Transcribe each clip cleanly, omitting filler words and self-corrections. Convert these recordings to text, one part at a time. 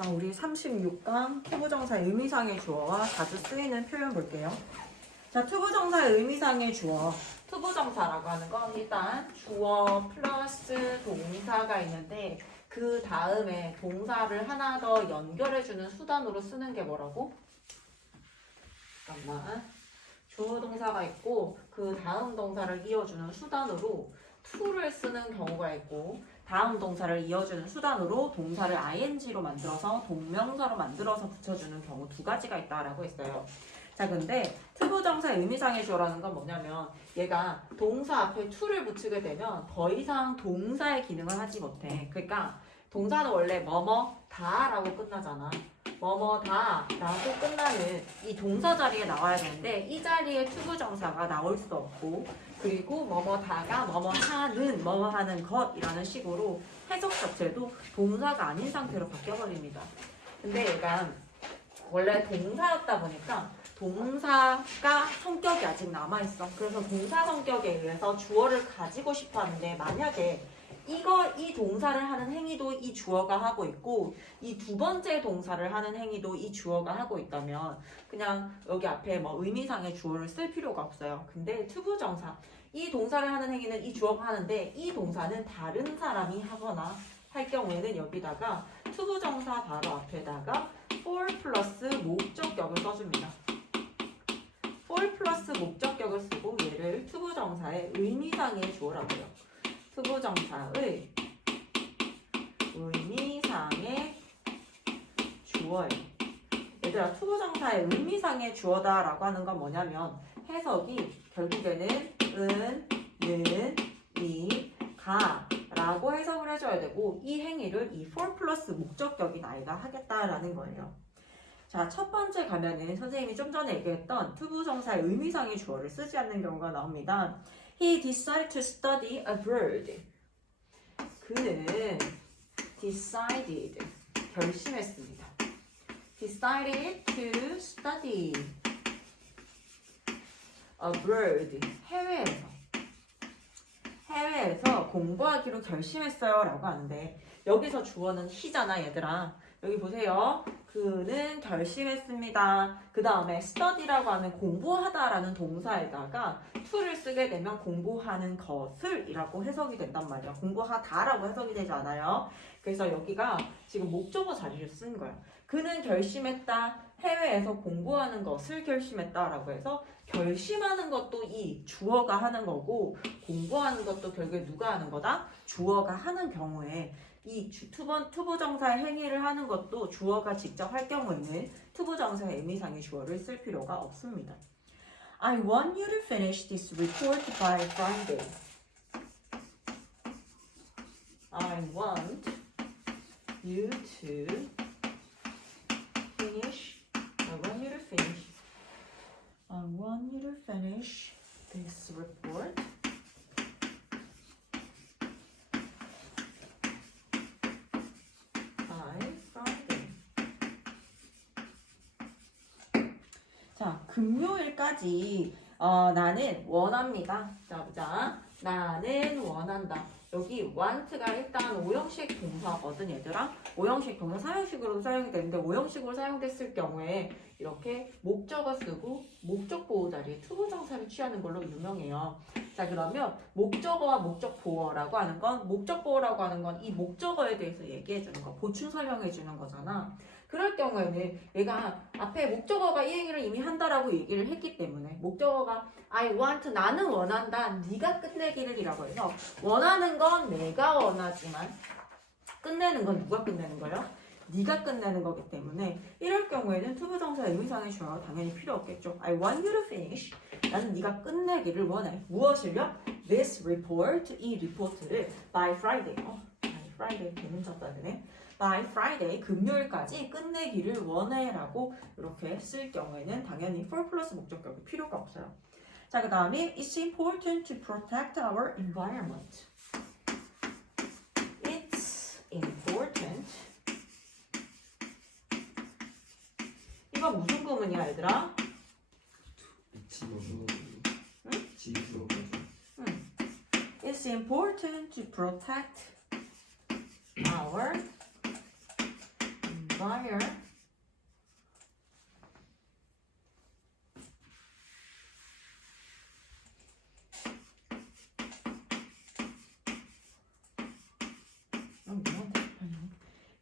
자, 우리 36강 투부정사의 의미상의 주어와 자주 쓰이는 표현 볼게요. 자, 투부정사의 의미상의 주어. 투부정사라고 하는 건 일단 주어 플러스 동사가 있는데 그 다음에 동사를 하나 더 연결해주는 수단으로 쓰는 게 뭐라고? 잠깐만. 주어 동사가 있고 그 다음 동사를 이어주는 수단으로 to를 쓰는 경우가 있고 다음 동사를 이어주는 수단으로 동사를 ing로 만들어서 동명사로 만들어서 붙여주는 경우 두 가지가 있다라고 했어요. 자, 근데 투부정사의 의미상의 주어라는 건 뭐냐면 얘가 동사 앞에 to를 붙이게 되면 더 이상 동사의 기능을 하지 못해. 그러니까 동사는 원래 뭐뭐다라고 끝나잖아. 뭐뭐다 라고 끝나는 이 동사 자리에 나와야 되는데 이 자리에 투부정사가 나올 수 없고 그리고 뭐뭐다가 뭐뭐하는 뭐뭐하는 것이라는 식으로 해석 자체도 동사가 아닌 상태로 바뀌어버립니다. 근데 얘가 원래 동사였다 보니까 동사가 성격이 아직 남아있어. 그래서 동사 성격에 의해서 주어를 가지고 싶어 하는데 만약에 이 동사를 하는 행위도 이 주어가 하고 있고 이 두 번째 동사를 하는 행위도 이 주어가 하고 있다면 그냥 여기 앞에 뭐 의미상의 주어를 쓸 필요가 없어요. 근데 투부정사 이 동사를 하는 행위는 이 주어가 하는데 이 동사는 다른 사람이 하거나 할 경우에는 여기다가 투부정사 바로 앞에다가 for 플러스 목적격을 써줍니다. for 플러스 목적격을 쓰고 얘를 투부정사의 의미상의 주어라고요. 투부정사의 의미상의 주어예요. 얘들아, 투부정사의 의미상의 주어다라고 하는 건 뭐냐면 해석이 결국에는 는, 이, 가 라고 해석을 해줘야 되고 이 행위를 이 for 플러스 목적격인 아이가 하겠다라는 거예요. 자, 첫 번째 가면은 선생님이 좀 전에 얘기했던 투부정사의 의미상의 주어를 쓰지 않는 경우가 나옵니다. He decided to study abroad. 그는 decided, 결심했습니다. Decided to study abroad, 해외에서 공부하기로 결심했어요 라고 하는데 여기서 주어는 he잖아 얘들아. 여기 보세요. 그는 결심했습니다. 그 다음에 study라고 하는 공부하다라는 동사에다가 to를 쓰게 되면 공부하는 것을 이라고 해석이 된단 말이야. 공부하다라고 해석이 되지 않아요. 그래서 여기가 지금 목적어 자리를 쓴 거야. 그는 결심했다. 해외에서 공부하는 것을 결심했다라고 해서 결심하는 것도 이 주어가 하는 거고 공부하는 것도 결국에 누가 하는 거다? 주어가 하는 경우에 이 투부정사의 행위를 하는 것도 주어가 직접 할 경우에는 투부정사의 의미상의 주어를 쓸 필요가 없습니다. I want you to finish this report by Friday. I want you to finish. I want you to finish. I want you to finish this report. 자, 금요일까지 나는 원합니다. 자, 보자. 나는 원한다. 여기 want가 일단 오형식 동사거든 얘들아. 오형식 동사 사형식으로도 사용이 되는데 오형식으로 사용됐을 경우에 이렇게 목적어 쓰고 목적 보호 자리에 투부정사를 취하는 걸로 유명해요. 자, 그러면 목적어와 목적 보어라고 하는 건 목적 보호라고 하는 건 이 목적어에 대해서 얘기해 주는 거, 보충 설명해 주는 거잖아. 그럴 경우에는 얘가 앞에 목적어가 이 행위를 이미 한다라고 얘기를 했기 때문에 목적어가 I want, 나는 원한다, 네가 끝내기를 이라고 해서 원하는 건 내가 원하지만 끝내는 건 누가 끝내는 거예요? 네가 끝내는 거기 때문에 이럴 경우에는 투부정사의 의미상의 주어가 당연히 필요 없겠죠. I want you to finish. 나는 네가 끝내기를 원해. 무엇을요? This report, 이 리포트를 by Friday. by Friday 되는 쳤다 되네. by Friday, 금요일까지 끝내기를 원해라고 이렇게 쓸 경우에는 당연히 for 플러스 목적격이 필요가 없어요. 자, 그 다음에 It's important to protect our environment. It's important. 이거 무슨 구문이야 얘들아? 응? It's important to protect our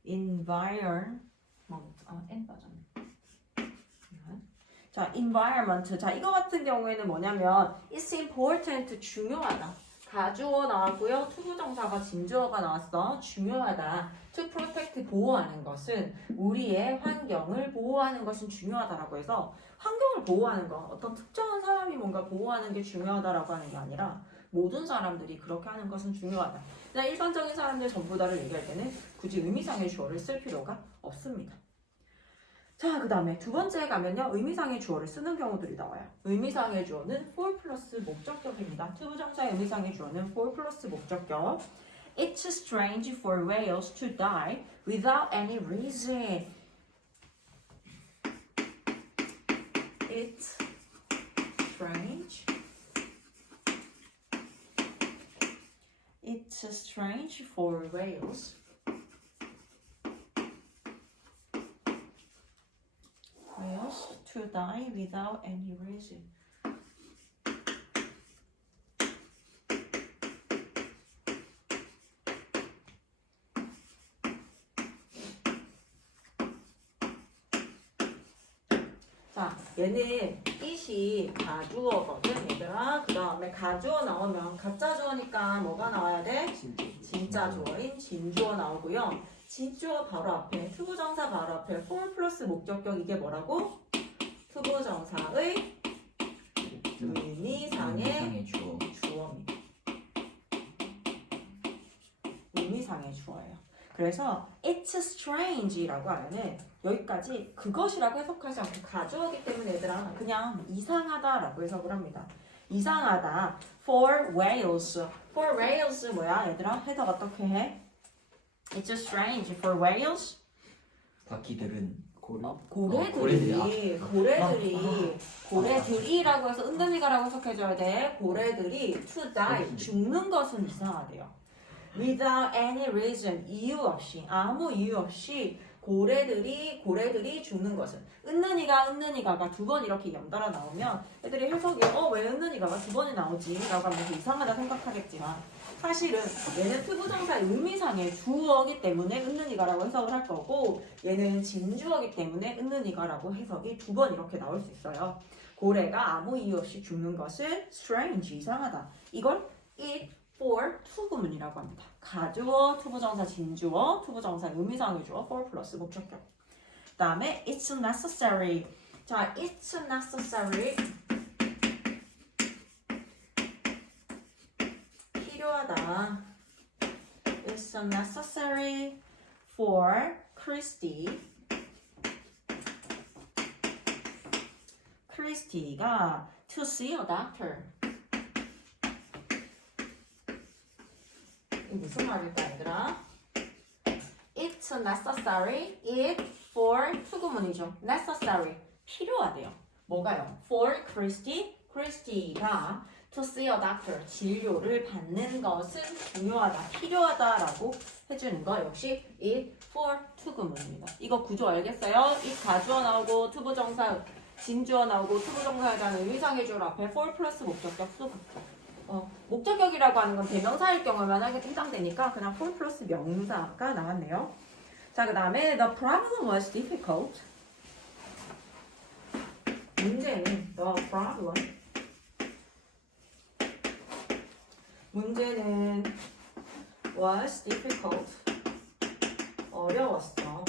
environment N 빠졌네. 자, environment. 자, 이거 같은 경우에는 뭐냐면 it's important, 중요하다. 가주어 나왔고요. 투부정사가 진주어가 나왔어. 중요하다. to protect, 보호하는 것은 우리의 환경을 보호하는 것은 중요하다라고 해서 환경을 보호하는 거, 어떤 특정한 사람이 뭔가 보호하는 게 중요하다라고 하는 게 아니라 모든 사람들이 그렇게 하는 것은 중요하다. 그냥 일반적인 사람들 전부 다를 얘기할 때는 굳이 의미상의 주어를 쓸 필요가 없습니다. 자, 그 다음에 두 번째에 가면요. 의미상의 주어를 쓰는 경우들이 나와요. 의미상의 주어는 for 플러스 목적격입니다. 투부정사의 의미상의 주어는 for 플러스 목적격. It's strange for whales to die without any reason. It's strange. It's strange for whales to die without any reason. 자, 얘는 it이 가주어거든, 얘들아. 그 다음에 가주어 나오면 가짜주어니까 뭐가 나와야 돼? 진짜 주어인 진주어 나오고요. 진주어 바로 앞에, 투부정사 바로 앞에 for 플러스 목적격 이게 뭐라고? 투부정사의 의미상의 주어입니다. 의미상의 주어예요. 그래서 it's strange라고 하면은 여기까지 그것이라고 해석하지 않고 가주어기 때문에 얘들아 그냥 이상하다라고 해석을 합니다. 이상하다. For whales. For whales 뭐야 얘들아? 해석 어떻게 해? It's strange for whales. 바퀴들은 고래들이라고 해서 은근히가라고 해석해줘야 돼. 고래들이 to die, 죽는 것은 이상하대요. Without any reason, 이유 없이, 아무 이유 없이 고래들이 죽는 것은. 은는이가가 두 번 이렇게 연달아 나오면 애들이 해석이 왜 은는이가가 두 번이 나오지? 라고 하면서 이상하다 생각하겠지만 사실은 얘는 투부정사의 의미상의 주어이기 때문에 은는이가라고 해석을 할 거고 얘는 진주어이기 때문에 은는이가라고 해석이 두 번 이렇게 나올 수 있어요. 고래가 아무 이유 없이 죽는 것은 strange, 이상하다. 이걸 it for 투구문이라고 합니다. 가주어, 투부정사 진주어, 투부정사 의미상의 주어 for 플러스 목적격. 그 다음에 it's necessary. 자, it's necessary. 필요하다. It's necessary for Christy가 to see a doctor. 이게 무슨 말일까 얘들아? It's necessary. It for 투구문이죠. necessary. 필요하대요. 뭐가요? For Christy가 to see a doctor. 진료를 받는 것은 중요하다, 필요하다라고 해주는 거 역시 it for 투구문입니다. 이거 구조 알겠어요? it 가주어 나오고 투부정사 진주어 나오고 투부정사에 대한 의미상의 주어 앞에 for 플러스 목적격 수급격. 목적격이라고 하는 건 대명사일 경우에 만약에 해당되니까 그냥 for 플러스 명사가 나왔네요. 자, 그 다음에 the problem was difficult. 문제는 the problem. 문제는 was difficult. 어려웠어.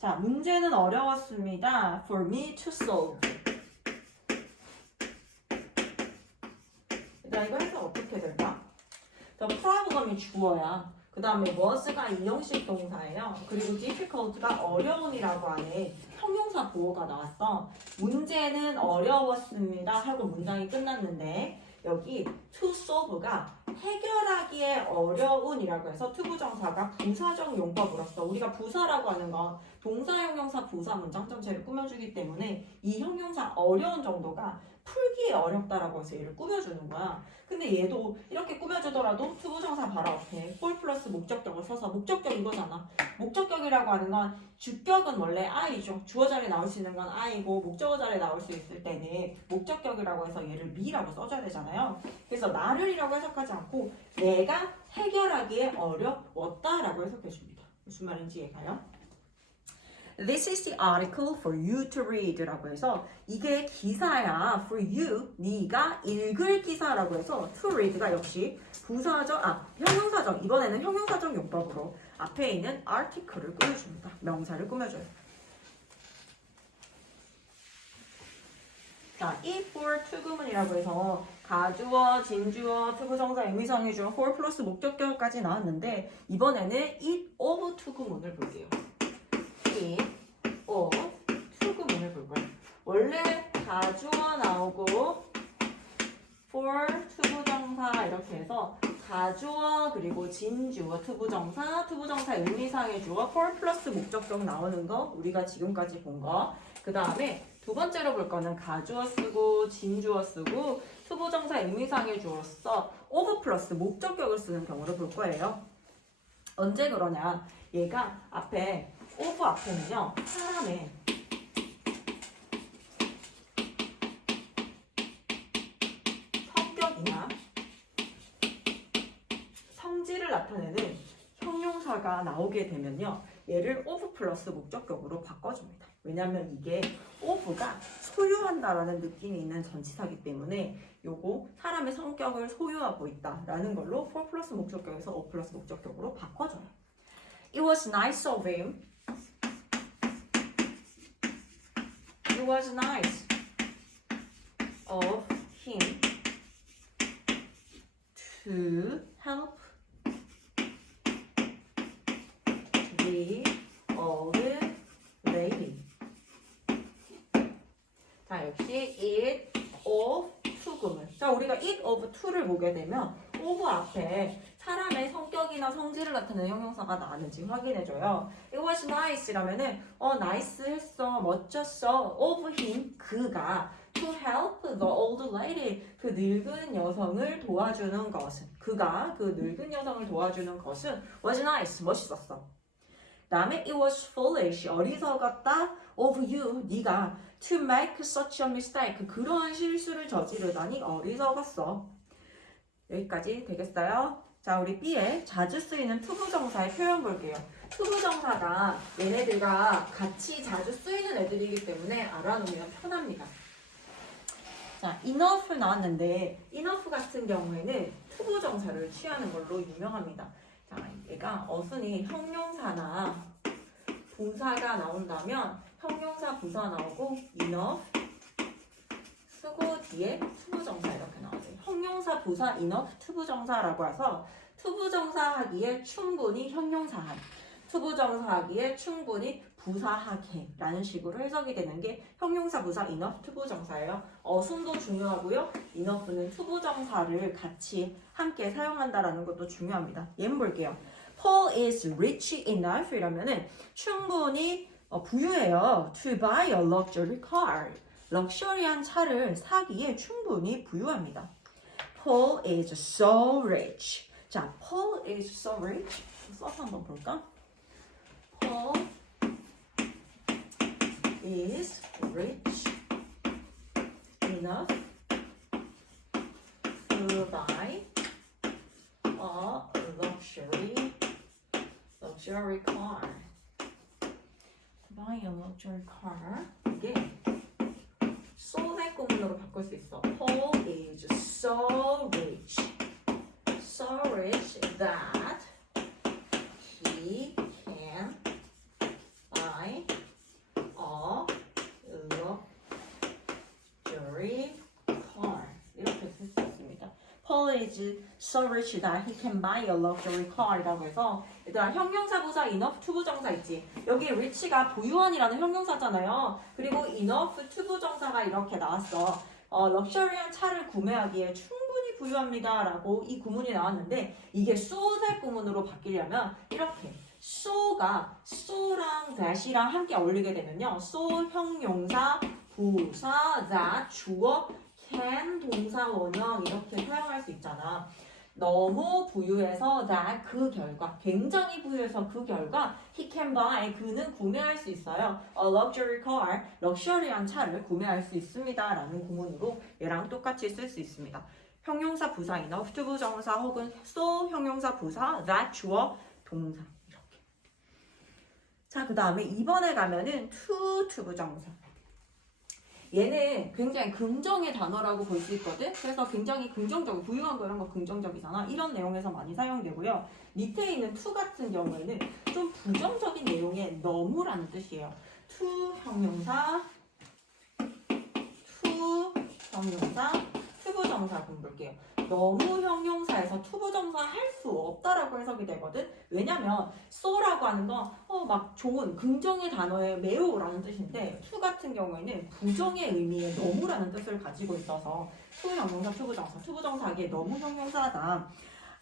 자, 문제는 어려웠습니다. For me to solve. 자, 이거 해서 어떻게 될까? 자, problem이 주어야. 그 다음에 was가 이형식 동사예요. 그리고 difficult가 어려움이라고 하는 형용사 보호가 나왔어. 문제는 어려웠습니다 하고 문장이 끝났는데 여기 to solve가 해결하기에 어려운이라고 해서 투부정사가 부사적 용법으로서 우리가 부사라고 하는 건 동사, 형용사, 부사 문장 전체를 꾸며주기 때문에 이 형용사 어려운 정도가 풀기에 어렵다라고 해서 얘를 꾸며주는 거야. 근데 얘도 이렇게 꾸며주더라도 투부정사 바로 앞에 for 플러스 목적격을 써서 목적격 이거잖아. 목적격이라고 하는 건 주격은 원래 I죠. 주어 자리에 나올 수 있는 건 I고 목적어 자리에 나올 수 있을 때는 목적격이라고 해서 얘를 me라고 써줘야 되잖아요. 그래서 나를이라고 해석하지 않고 내가 해결하기에 어려웠다라고 해석해줍니다. 무슨 말인지 이해가요? This is the article for you to read라고 해서 이게 기사야 for you 네가 읽을 기사라고 해서 to read가 역시 형용사적 이번에는 형용사적 용법으로 앞에 있는 article을 꾸며줍니다. 명사를 꾸며줘요. 자, 이 for to 구문이라고 해서 가주어, 진주어, 투부정사, 의미상해주어, for 플러스 목적격까지 나왔는데 이번에는 it of to 구문을 볼게요. it of to 구문을 볼 거예요. 원래 가주어 나오고 for 투부정사 이렇게 해서 가주어 그리고 진주어 투부정사 의미상의 주어 for 플러스 목적격 나오는 거 우리가 지금까지 본 거. 그 다음에 두 번째로 볼 거는 가주어 쓰고 진주어 쓰고 투부정사 의미상의 주어로서 of 플러스 목적격을 쓰는 경우를 볼 거예요. 언제 그러냐? 얘가 앞에 of 앞에는요 사람의 성격이나 성질을 나타내는 형용사가 나오게 되면요 얘를 of 플러스 목적격으로 바꿔줍니다. 왜냐하면 이게 of가 소유한다라는 느낌이 있는 전치사기 때문에 요거 사람의 성격을 소유하고 있다라는 걸로 for 플러스 목적격에서 of 플러스 목적격으로 바꿔줘요. It was nice of him. It was nice of him to help the old lady. 자, 역시 it of to 구문. 자, 우리가 it of to를 보게 되면 of 앞에 사람의 성격이나 성질을 나타내는 형용사가 나왔는지 확인해줘요. It was nice라면은 nice 했어, 멋졌어. of him 그가 to help the old lady 그 늙은 여성을 도와주는 것은 그가 그 늙은 여성을 도와주는 것은 was nice 멋있었어. 다음에 it was foolish 어리석었다 of you 네가 to make such a mistake 그러한 실수를 저지르다니 어리석었어. 여기까지 되겠어요? 자, 우리 B에 자주 쓰이는 투부정사의 표현 볼게요. 투부정사가 얘네들과 같이 자주 쓰이는 애들이기 때문에 알아놓으면 편합니다. 자, enough 나왔는데 enough 같은 경우에는 투부정사를 취하는 걸로 유명합니다. 자, 얘가 어순이 형용사나 부사가 나온다면 형용사 부사 나오고 enough 쓰고 뒤에 투부정사 이렇게 나와요. 형용사 부사 enough 투부정사라고 해서 투부정사 하기에 충분히 형용사한 투부정사 하기에 충분히 부사하게 라는 식으로 해석이 되는 게 형용사 부사 enough 투부정사예요. 어순도 중요하고요. enough는 투부정사를 같이 함께 사용한다라는 것도 중요합니다. 예문 볼게요. Paul is rich enough 이라면은 충분히 부유해요. To buy a luxury car. 럭셔리한 차를 사기에 충분히 부유합니다. Paul is so rich. 자, Paul is so rich. 써서 한번 볼까? Paul is rich enough to buy a luxury car. buy a luxury car. 이게 so의 구문으로 바꿀 수 있어. Paul is so rich that he can buy a luxury car. 이렇게 쓸 수 있습니다. Paul is so rich that he can buy a luxury car이라고 해서 얘들아 형용사 부사 enough 투부정사 있지. 여기 rich가 부유한이라는 형용사잖아요. 그리고 enough 투부정사가 이렇게 나왔어. 럭셔리한 차를 구매하기에 충분히 부유합니다 라고 이 구문이 나왔는데 이게 so의 구문으로 바뀌려면 이렇게 so가 so랑 that이랑 함께 어울리게 되면요 so 형용사 부사 that 주어 can 동사 원형 이렇게 사용할 수 있잖아. 너무 부유해서 that 그 결과, 굉장히 부유해서 그 결과 he can buy 그는 구매할 수 있어요. A luxury car, 럭셔리한 차를 구매할 수 있습니다. 라는 구문으로 얘랑 똑같이 쓸 수 있습니다. 형용사 부사 enough 투부정사 혹은 so 형용사 부사 that 주어 동사 이렇게. 자, 그 다음에 2번에 가면은 to 투부정사. 얘는 굉장히 긍정의 단어라고 볼 수 있거든. 그래서 굉장히 긍정적, 부유한 거 이런 거 긍정적이잖아. 이런 내용에서 많이 사용되고요. 밑에 있는 to 같은 경우에는 좀 부정적인 내용의 너무라는 뜻이에요. to 형용사, 투부정사 볼게요. 너무 형용사에서 투부정사 할 수 없다라고 해석이 되거든. 왜냐면 so라고 하는 건 막 좋은 긍정의 단어에 매우라는 뜻인데 to 같은 경우에는 부정의 의미의 너무라는 뜻을 가지고 있어서 to 형용사, 투부정사 하기에 너무 형용사다.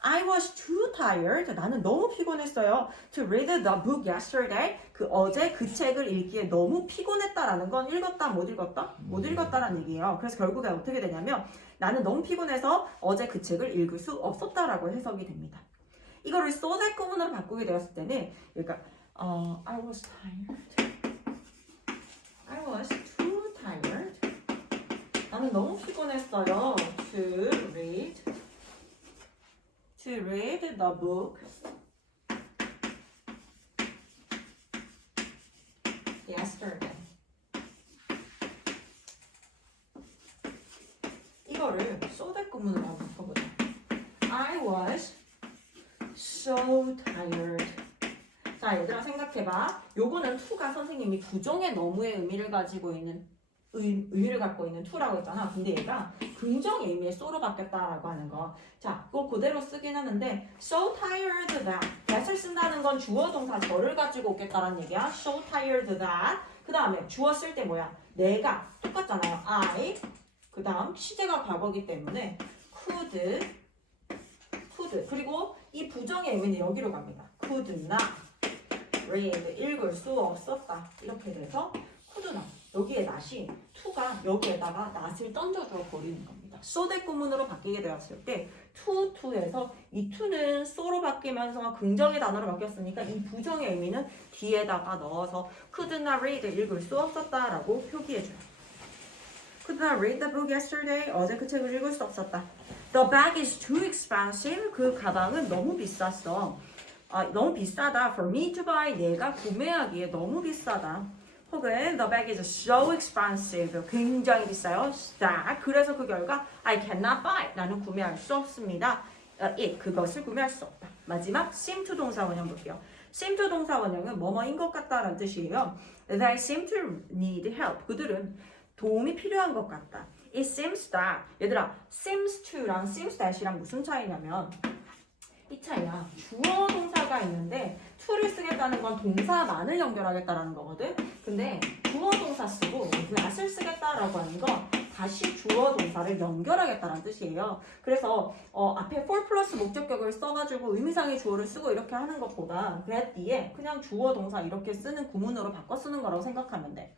I was too tired. 나는 너무 피곤했어요. To read the book yesterday. 어제 그 책을 읽기에 너무 피곤했다라는 건 읽었다, 못 읽었다? 못 읽었다라는 얘기예요. 그래서 결국에 어떻게 되냐면 나는 너무 피곤해서 어제 그 책을 읽을 수 없었다라고 해석이 됩니다. 이거를 so that 구문으로 바꾸게 되었을 때는 그러니까 I was tired. I was too tired. 나는 너무 피곤했어요. To read the book yesterday. 이거를 so that 구문으로 한번 바꿔보자. I was so tired. 자, 얘들아 생각해봐. 요거는 to가 선생님이 부정의 너무의 의미를 가지고 있는 의미를 갖고 있는 to라고 했잖아. 근데 얘가 긍정의 의미의 so로 바뀌었다라고 하는 거. 자, 그거 그대로 쓰긴 하는데 so tired that을 쓴다는 건 주어 동사 저를 가지고 오겠다라는 얘기야. so tired that. 그 다음에 주어 쓸 때 뭐야? 내가 똑같잖아요. I. 그 다음 시제가 과거기 때문에 could. 그리고 이 부정의 의미는 여기로 갑니다. could not read. 읽을 수 없었다. 이렇게 돼서 could not. 여기에 not이 to가 여기에다가 not을 던져줘 버리는 겁니다. so that 구문으로 바뀌게 되었을 때 to에서 이 to는 so로 바뀌면서 긍정의 단어로 바뀌었으니까 이 부정의 의미는 뒤에다가 넣어서 could not read. 읽을 수 없었다라고 표기해줘요. Could not read the book yesterday. 어제 그 책을 읽을 수 없었다. The bag is too expensive. 그 가방은 너무 비쌌어. 너무 비싸다. For me to buy. 내가 구매하기에 너무 비싸다. 혹은 the bag is so expensive. 굉장히 비싸요. 그래서 그 결과 I cannot buy. 나는 구매할 수 없습니다. 그것을 구매할 수 없다. 마지막 seem to 동사 원형 볼게요. seem to 동사 원형은 뭐뭐인 것 같다라는 뜻이에요. They seem to need help. 그들은 도움이 필요한 것 같다. It seems that. 얘들아, seems to랑 seems that이랑 무슨 차이냐면 이 차이야. 주어 동사가 있는데 to를 쓰겠다는 건 동사만을 연결하겠다라는 거거든. 근데 주어 동사 쓰고 that을 쓰겠다라고 하는 건 다시 주어 동사를 연결하겠다는 뜻이에요. 그래서 앞에 for 플러스 목적격을 써가지고 의미상의 주어를 쓰고 이렇게 하는 것보다 that 뒤에 그냥 주어 동사 이렇게 쓰는 구문으로 바꿔 쓰는 거라고 생각하면 돼.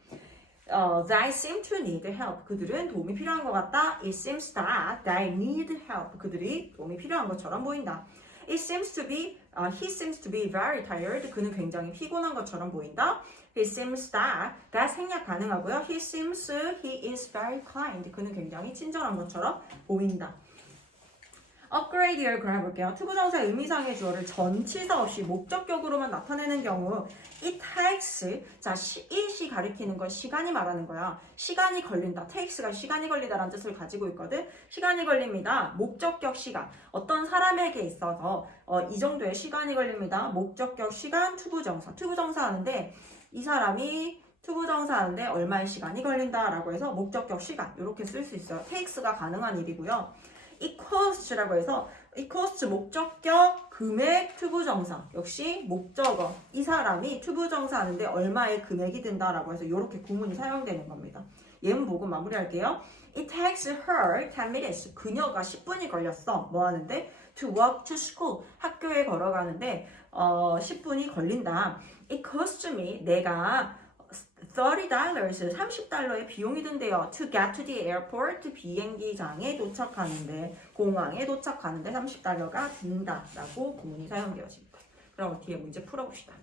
They seem to need help. 그들은 도움이 필요한 것 같다. It seems that they need help. 그들이 도움이 필요한 것처럼 보인다. He seems to be very tired. 그는 굉장히 피곤한 것처럼 보인다. He seems that 생략 가능하고요. He is very kind. 그는 굉장히 친절한 것처럼 보인다. upgrade를 그려볼게요. 투부정사의 의미상의 주어를 전치사 없이 목적격으로만 나타내는 경우 it takes, 자, it이 가리키는 건 시간이 말하는 거야. 시간이 걸린다. takes가 시간이 걸리다라는 뜻을 가지고 있거든. 시간이 걸립니다. 목적격 시간. 어떤 사람에게 있어서 이 정도의 시간이 걸립니다. 목적격 시간, 투부정사. 투부정사 하는데 이 사람이 투부정사 하는데 얼마의 시간이 걸린다라고 해서 목적격 시간 이렇게 쓸 수 있어요. takes가 가능한 일이고요. it costs라고 해서 it costs 목적격, 금액, 투부정사 역시 목적어. 이 사람이 투부정사 하는데 얼마의 금액이 든다라고 해서 이렇게 구문이 사용되는 겁니다. 예문 보고 마무리할게요. It takes her 10 minutes. 그녀가 10분이 걸렸어. 뭐 하는데? To walk to school. 학교에 걸어가는데 10분이 걸린다. It costs me. 내가 $30, $30의 비용이 든대요. To get to the airport, 비행기장에 도착하는데, 공항에 도착하는데 $30가 든다라고 구문이 사용되어집니다. 그럼 뒤에 문제 풀어봅시다.